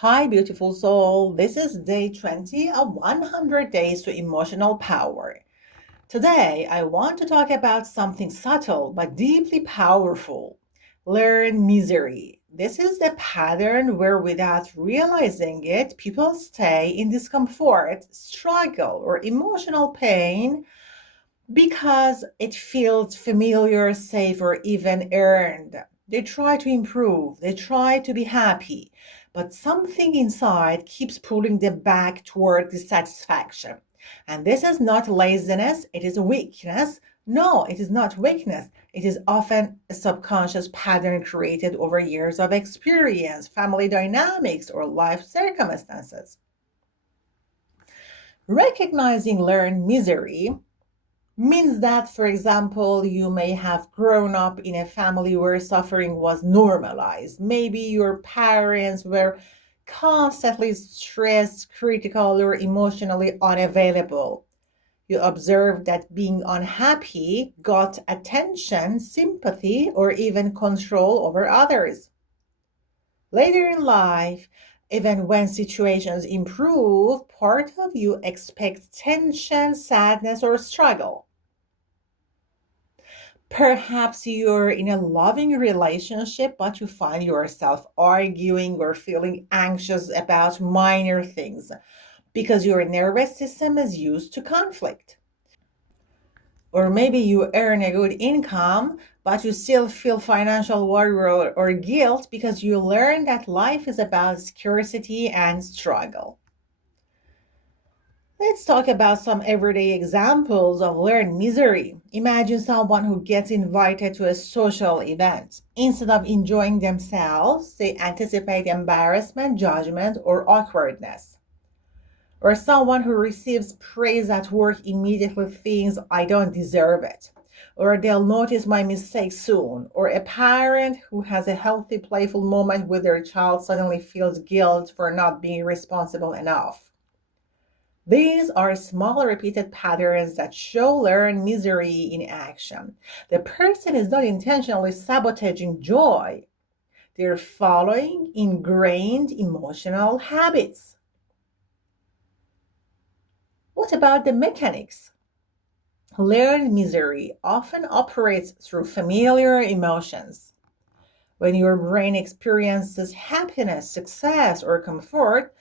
Hi, beautiful soul. This is day 20 of 100 Days to Emotional Power. Today, I want to talk about something subtle but deeply powerful. Learn misery. This is the pattern where, without realizing it, people stay in discomfort, struggle, or emotional pain because it feels familiar, safe, or even earned. They try to improve, they try to be happy, but something inside keeps pulling them back toward dissatisfaction. And this is not laziness, it is weakness. No, it is not weakness. It is often a subconscious pattern created over years of experience, family dynamics, or life circumstances. Recognizing learned misery means that, for example, you may have grown up in a family where suffering was normalized. Maybe your parents were constantly stressed, critical, or emotionally unavailable. You observe that being unhappy got attention, sympathy, or even control over others. Later in life, even when situations improve, part of you expects tension, sadness, or struggle. Perhaps you're in a loving relationship, but you find yourself arguing or feeling anxious about minor things because your nervous system is used to conflict. Or maybe you earn a good income, but you still feel financial worry or guilt because you learn that life is about scarcity and struggle. Let's talk about some everyday examples of learned misery. Imagine someone who gets invited to a social event. Instead of enjoying themselves, they anticipate embarrassment, judgment, or awkwardness. Or someone who receives praise at work immediately thinks, I don't deserve it. Or they'll notice my mistake soon. Or a parent who has a healthy, playful moment with their child suddenly feels guilt for not being responsible enough. These are small repeated patterns that show learned misery in action. The person is not intentionally sabotaging joy, they're following ingrained emotional habits. What about the mechanics? Learned misery often operates through familiar emotions. When your brain experiences happiness, success, or comfort,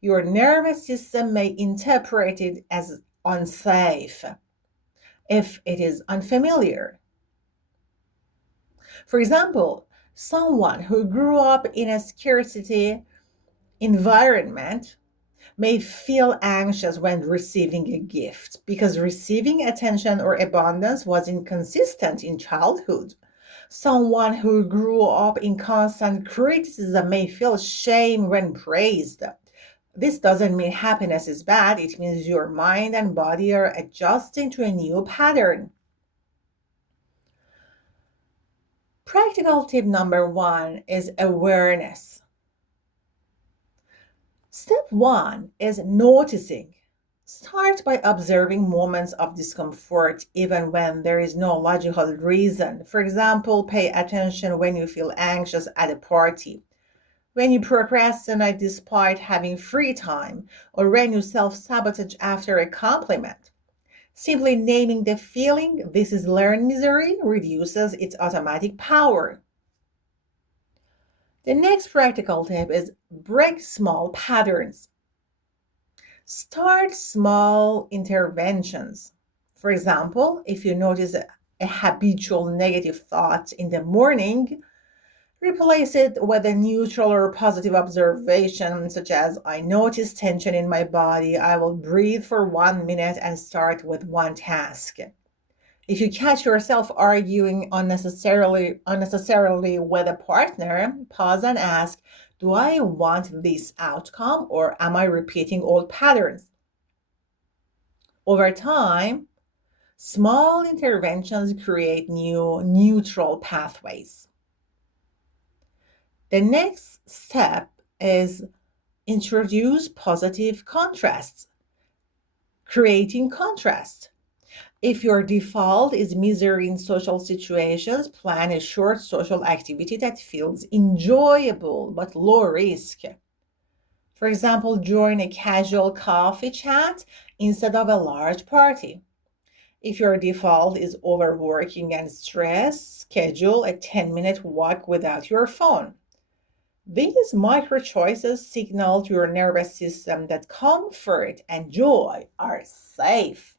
your nervous system may interpret it as unsafe if it is unfamiliar. For example, someone who grew up in a scarcity environment may feel anxious when receiving a gift because receiving attention or abundance was inconsistent in childhood. Someone who grew up in constant criticism may feel shame when praised. This doesn't mean happiness is bad, it means your mind and body are adjusting to a new pattern. Practical tip number one is awareness. Step one is noticing. Start by observing moments of discomfort even when there is no logical reason. For example, pay attention when you feel anxious at a party, when you procrastinate despite having free time, or when you self sabotage after a compliment. Simply naming the feeling, this is learned misery, reduces its automatic power. The next practical tip is break small patterns. Start small interventions. For example, if you notice a habitual negative thought in the morning, replace it with a neutral or positive observation, such as I notice tension in my body. I will breathe for 1 minute and start with one task. If you catch yourself arguing unnecessarily with a partner, pause and ask, do I want this outcome or am I repeating old patterns? Over time, small interventions create new neutral pathways. The next step is introduce positive contrasts, creating contrast. If your default is misery in social situations, plan a short social activity that feels enjoyable but low risk. For example, join a casual coffee chat instead of a large party. If your default is overworking and stress, schedule a 10-minute walk without your phone. These micro choices signal to your nervous system that comfort and joy are safe.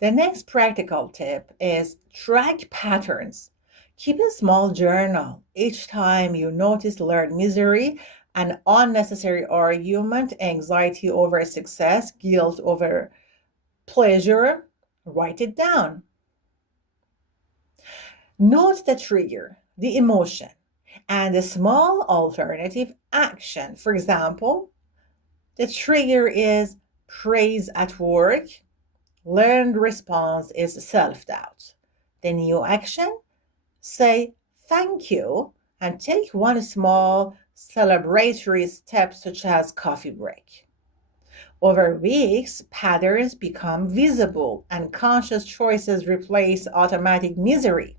The next practical tip is track patterns. Keep a small journal. Each time you notice learned misery, an unnecessary argument, anxiety over success, guilt over pleasure, write it down. Note the trigger, the emotion, and a small alternative action. For example, the trigger is praise at work. Learned response is self doubt. The new action, say thank you and take one small celebratory step, such as coffee break. Over weeks, patterns become visible and conscious choices replace automatic misery.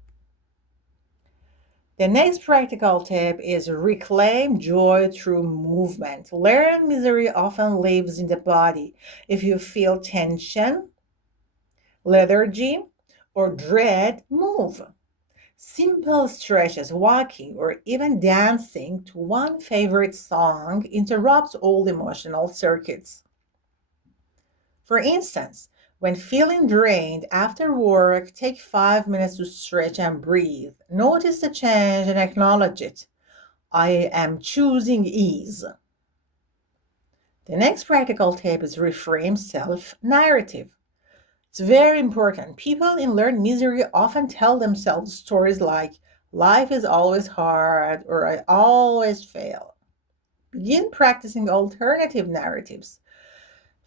The next practical tip is reclaim joy through movement. Learned misery often lives in the body. If you feel tension, lethargy, or dread, move. Simple stretches, walking, or even dancing to one favorite song interrupts old emotional circuits. For instance, when feeling drained after work, take 5 minutes to stretch and breathe. Notice the change and acknowledge it. I am choosing ease. The next practical tip is reframe self narrative. It's very important. People in learned misery often tell themselves stories like, life is always hard or I always fail. Begin practicing alternative narratives.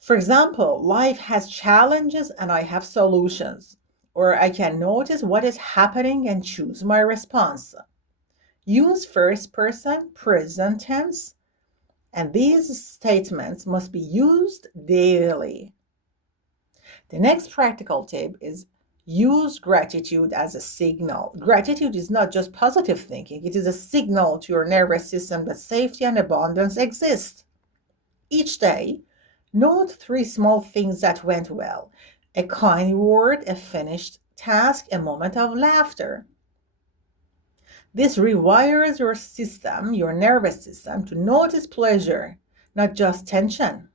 For example, life has challenges and I have solutions. Or I can notice what is happening and choose my response. Use first person, present tense, and these statements must be used daily. The next practical tip is use gratitude as a signal. Gratitude is not just positive thinking, it is a signal to your nervous system that safety and abundance exist. Each day, note 3 small things that went well: a kind word, a finished task, a moment of laughter. This rewires your system, your nervous system, to notice pleasure, not just tension.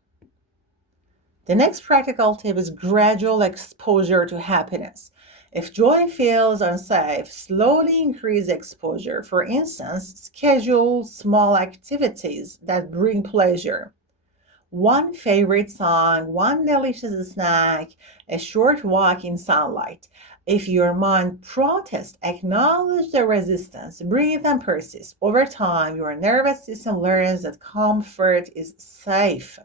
The next practical tip is gradual exposure to happiness. If joy feels unsafe, slowly increase exposure. For instance, schedule small activities that bring pleasure. One favorite song, one delicious snack, a short walk in sunlight. If your mind protests, acknowledge the resistance, breathe and persist. Over time, your nervous system learns that comfort is safe.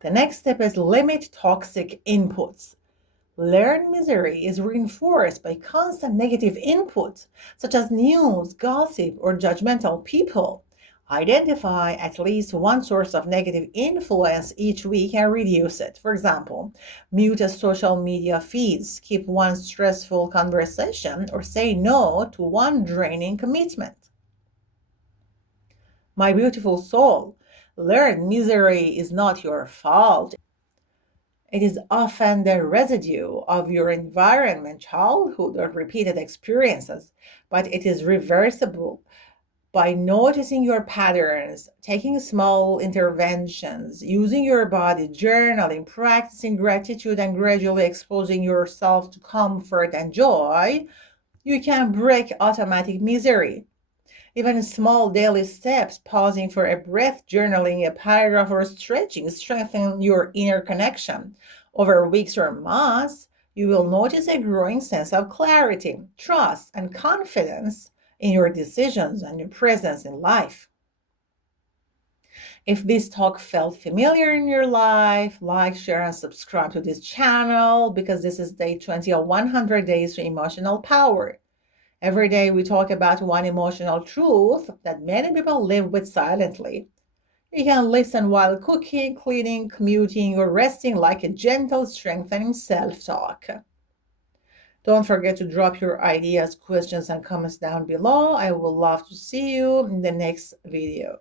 The next step is limit toxic inputs. Learned misery is reinforced by constant negative input, such as news, gossip, or judgmental people. Identify at least one source of negative influence each week and reduce it. For example, mute a social media feeds, skip one stressful conversation, or say no to one draining commitment. My beautiful soul, learned misery is not your fault. It is often the residue of your environment, childhood, or repeated experiences, but it is reversible. By noticing your patterns, taking small interventions, using your body, journaling, practicing gratitude, and gradually exposing yourself to comfort and joy, you can break automatic misery. Even small daily steps, pausing for a breath, journaling a paragraph, or stretching, strengthen your inner connection. Over weeks or months, you will notice a growing sense of clarity, trust, and confidence in your decisions and your presence in life. If this talk felt familiar in your life, like, share, and subscribe to this channel, because this is day 20 of 100 days to emotional power. Every day we talk about one emotional truth that many people live with silently. You can listen while cooking, cleaning, commuting, or resting, like a gentle, strengthening self-talk. Don't forget to drop your ideas, questions, and comments down below. I would love to see you in the next video.